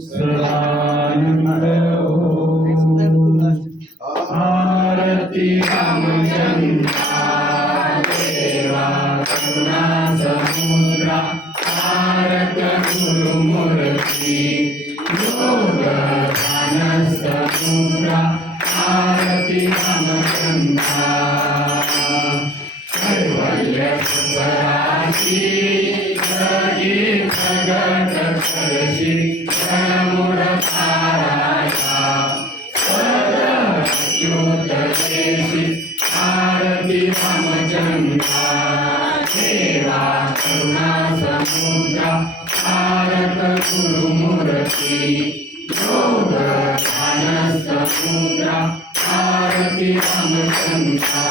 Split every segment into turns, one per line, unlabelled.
सदानंद आरती रामचंद्रा देवा करुणा समुद्रा तारक गुरुमूर्ती योग ध्यान समुद्रा आरती रामचंद्रा कैवल्य सुखराशी जगी प्रगट आरती समुद्रा आरती रामचंद्रा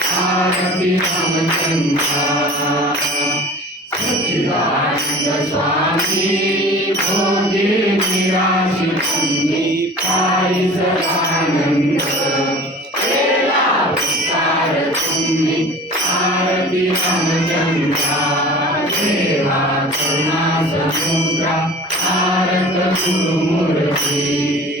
अवघे तुझेच स्वरूप आरती सच्चिदानंद स्वामी भोगे निराशितमी पायी सदानंद केला उपकार तुम्ही आरती रामचंद्रा देवा करुणा समुद्रा गुरुमूर्ती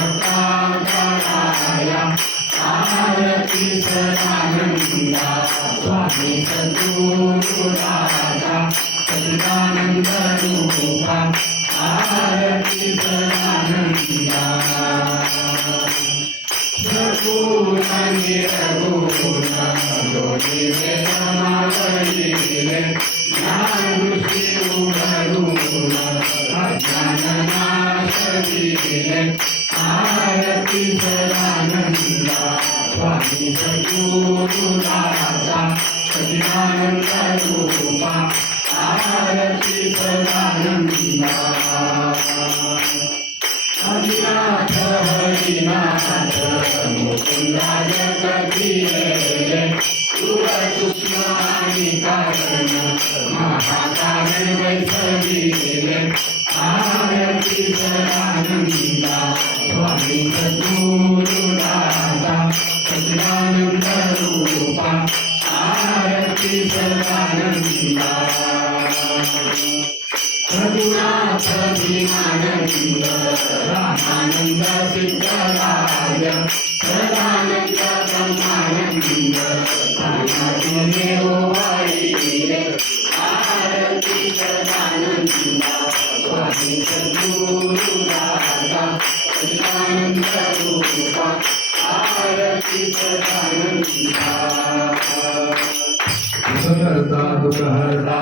स्वामी भक्ताकाराया आरती सदानंदा स्वामी सद्गुरुराजा सचिदानंद रूपा आरती सदानंदा सगुण निरगुण दोन्ही वेदनावलीले ज्ञान दृष्टी उघडून अज्ञान नाश दिले आरती सदानंदा स्वामी सद्गुरुराजा सचिदानंद रूपा आरती सदानंदा हरिनाथ हरिनाथ मुकुंदा जगदीरे सुर सूक्ष्मानि कारण महाकारण वैसवीरे आरती सदानंदा स्वामी सद्गुरुराजा सचिदानंद रूपा आरती सदानंदा रघुनाथ भीमानंद रामानंद सिद्धराय सदानंद ब्रह्मानंद कामाची देवाईले आरती सदानंदा स्वामी सद्गुरुराजा सदानंद रूपा आरती सदानंदा
सुखहर्ता दुःखहर्ता